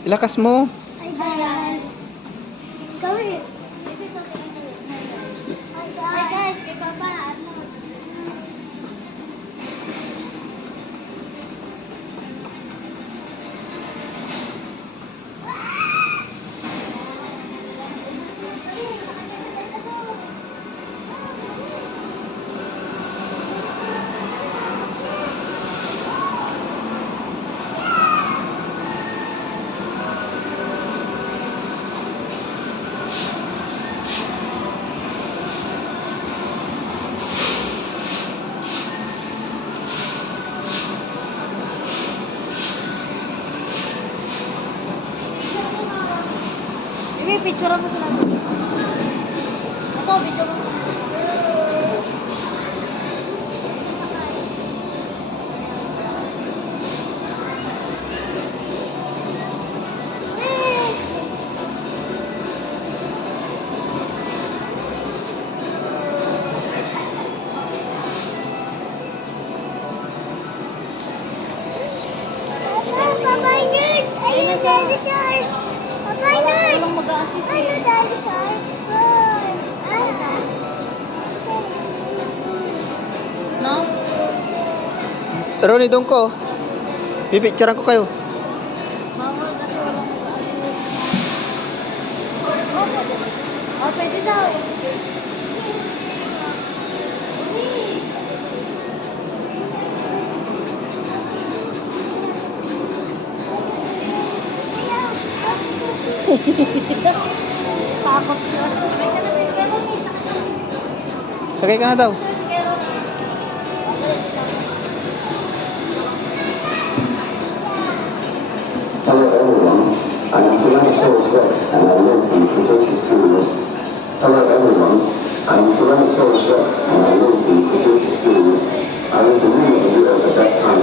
Ilakas mo. Hi guys. Gawin. Hi guys, kay Papa, ano? Ini picture mo sila. Ito, video mo. Papa, yun! Ayun na Daddy Shark! Papa, yun! Walang mag-a-assist eh. Ayun, Daddy Shark! No? Ronnie, doon ko. Pipicturean ko kayo. Bawal kasi walang mag-a-assist. Oh, pwede daw. Takot siya. Sakay ka na daw. Hello everyone, I am Tyrannosaurus Rex and I live in Cretaceous periods. Hello everyone, I am Tyrannosaurus Rex and I live in Cretaceous periods. I lived in many of the Earth at that time.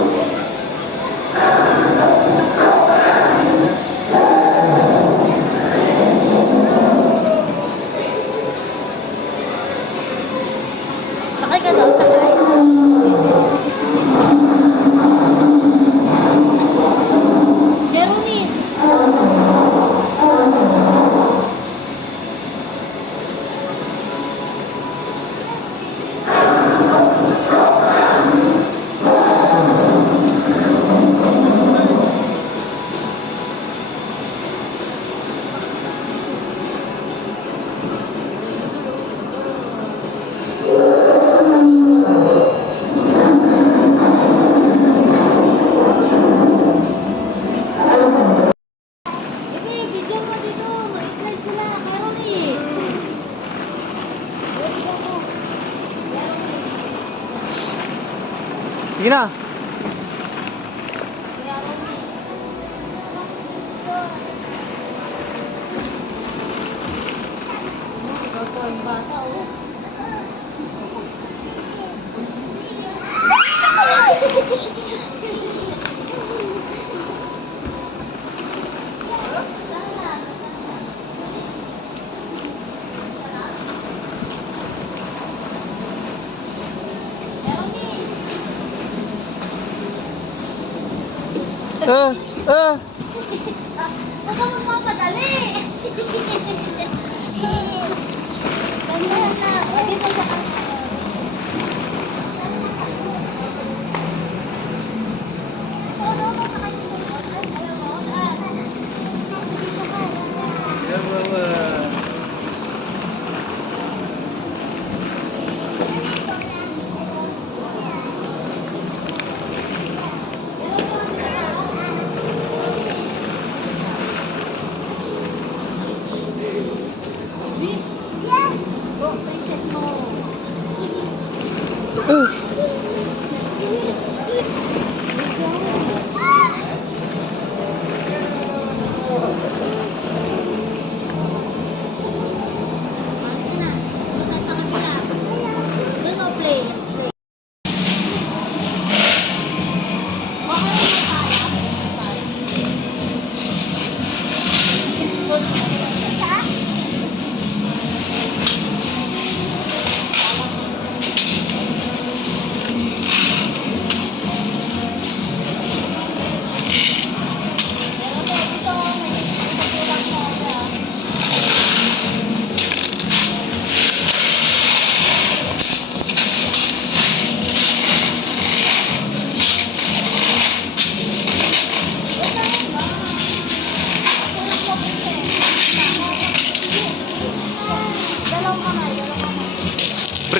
Sakay ka daw, sakay. Jeremy! Ini, video mo dito. Mag-slide sila. Jeremy! Video mo. Sige na. Ito ang bata, oh. Huwag ka magmamadali. Dandahan na. O, dito sa kanila. Yes! Go, princess mo.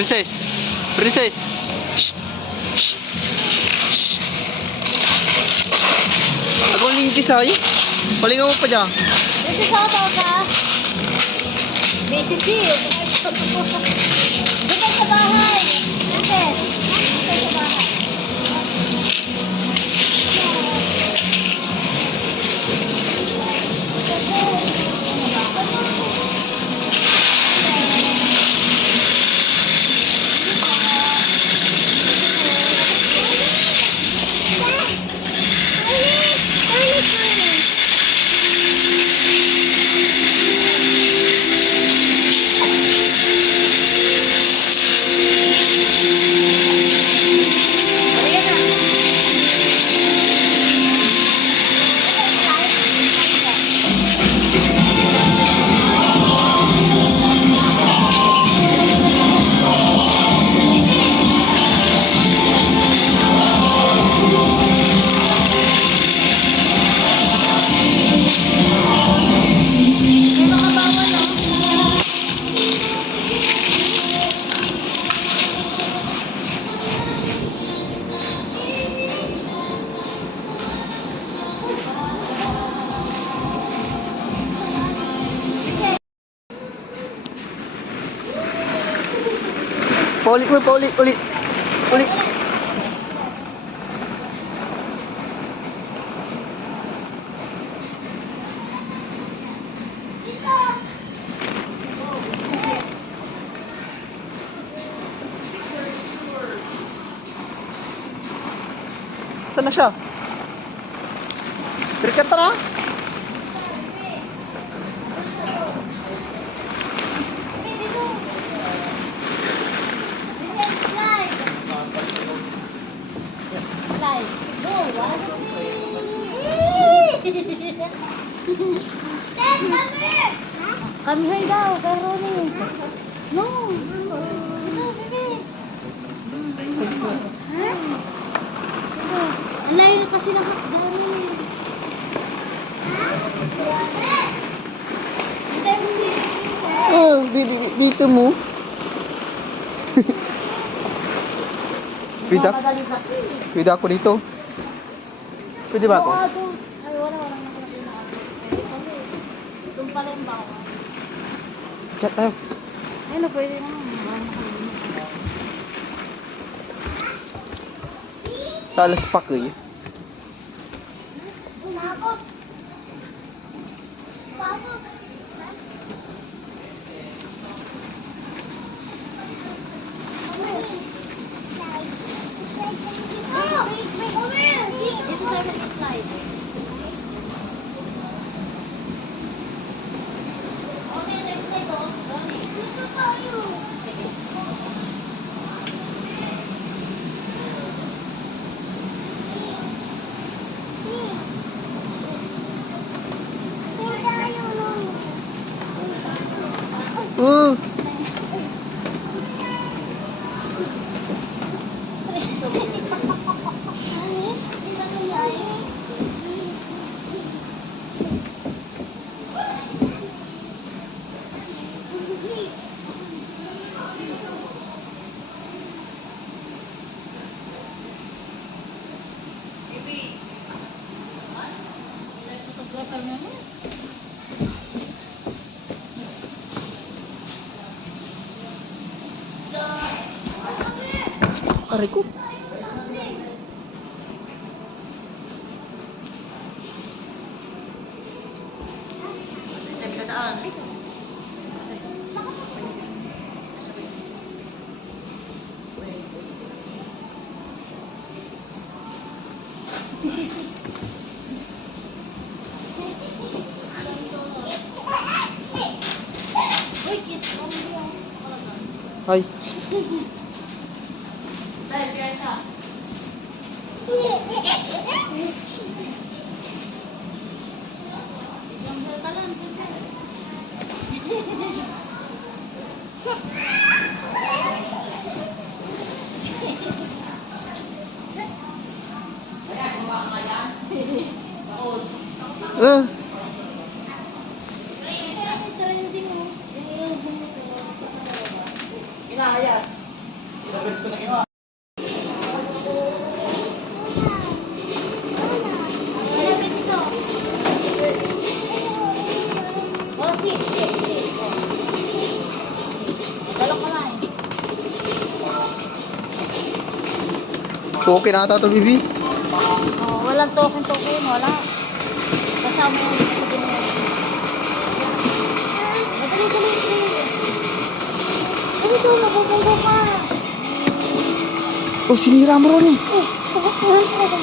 Princess. Princess. Shh. Shh. Shh. Ako lingkis ay. Palingaw mo pa dyan. Ito sa ako ka. Basic siya. Dito sa bahay. Ate. Dito sa bahay. Paulit mo, paulit, ulit. Ulit. Saan na siya? Berikat na. Slide. Go. Dad, come here. Come here daw, kay Ronnie. No. No, baby. Ha? Ang layo na kasi ng hakdari. Ha? Oh, dito mo. Pwede ako, Madali kasi. pwede ako dito. Pwede ba ako? Oo, doon. Ay, wala nakalagay na ako. Doon pala yung bawal. Chat tayo. Ay, no, pwede naman. Wala nakalagay na. Sa alas pa ko eh. Umabot. Umabot. Dito tayo mag-slide. Okay, next slide oh. Dito tayo. Oh, Photographer mo mo? aray ko. Uy, kids, ano yung Ay, Jumble ka lang. ah, Trending mo. Inayas. Wala, princess, oh. Oh, sit. Oh. Galok ka lang. Okay na ata to, Bibi. Oh, walang token. Wala. Kasama yung sabihin mo. Dali. Dali to, nabubunggo ka. Oh, sinira mo, Ronnie. Kasaktuhan ko.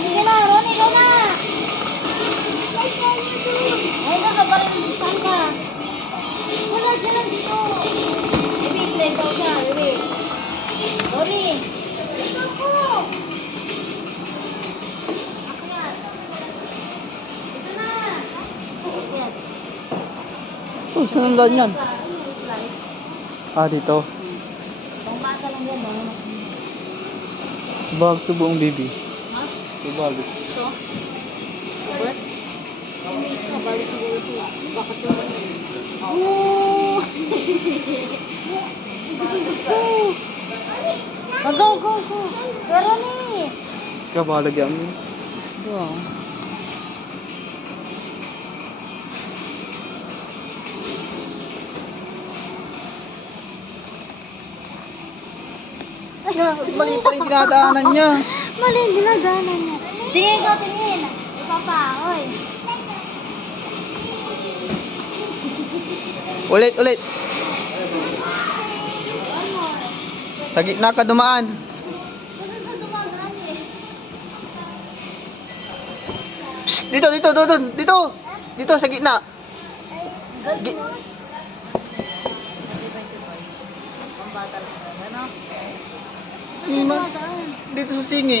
Sige na, Ronnie, ikaw na. Ay, nasa baril. Saan ka? Wala, dyan lang dito. Baby, slide daw siya, baby. Ronnie. Ito ko. Akyat. Ito na. Akyat. Oh, saan ang daan yan? Slice. Ah, dito. Pang bata lang yan, no? Bag sa buong Bibi. Ha? Bag. So? What? Si Mika, balik siguro ito. Bakit naman? Oh! Gusto. Go. Pero ni. Ska balag yan. Wow. Mali pa rin dinadaanan niya. Mali, dinadaanan niya. Tingin. Ipapaoy. Ulit. One more. Sa gitna ka dumaan. Gusto sa dumagaan eh. Psst, dito, doon. Dito sa gitna. Gi- Pambata lang yan, ano? Gusto sa Ima. dumagaan. Dito sa singi.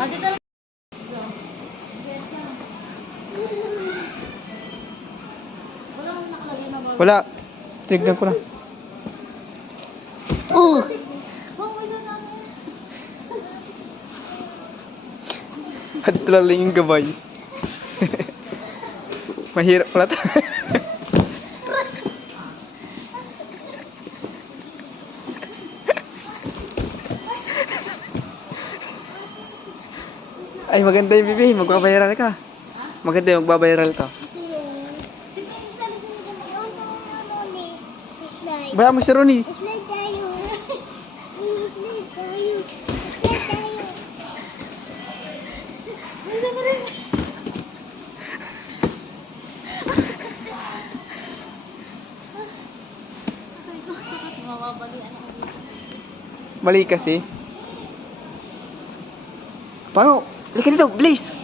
Ah, dito lang. Wala kang nakalagay na ba? Wala. Tignan ko na. Oh! Oh, wala namin. At lang yung gabay. Mahirap pala to. Ay, maganda yung Bibi. Magbabayaral ka. Maganda yung magbabayaral ka. Siyempre, isa na sila. Baya mo si Ronnie. Slide tayo. Isa pa rin. Ay, ko, sakit. Mababalian ako dito. Mali kasi. Pango, halika dito, please.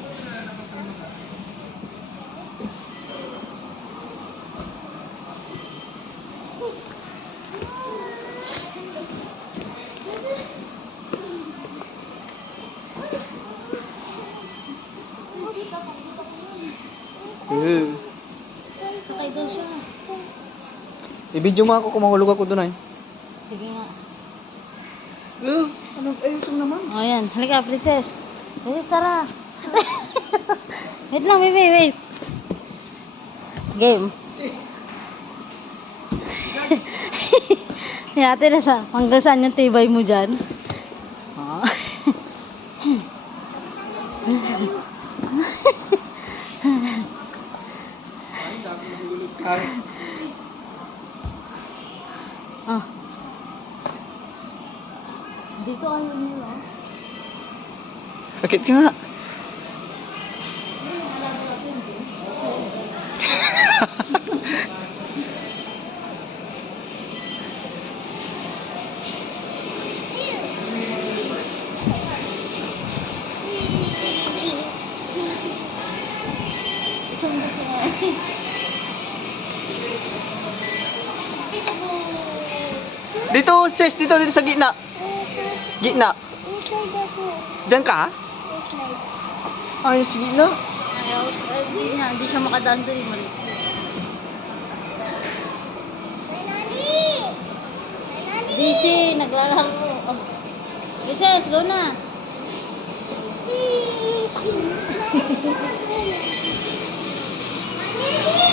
Sakay daw siya. I-video mo ako kung mahulog ako doon ay. Sige nga. Anong ayos naman? O yan, halika, princess. Princess, tara. Wait lang, baby, wait. Game. Ate na sa, hanggang saan yung tibay mo dyan? Oh. Ah. Dito kayo nila. Bakit ka nga? Gusto ko. Dito, sis, dito sa gitna. Gitna. Diyan ka? Ay, sa gitna. Ayaw, hindi siya makadaan doon yung maliit. Busy, naglalaro. Oh. Princess, go na. Baby!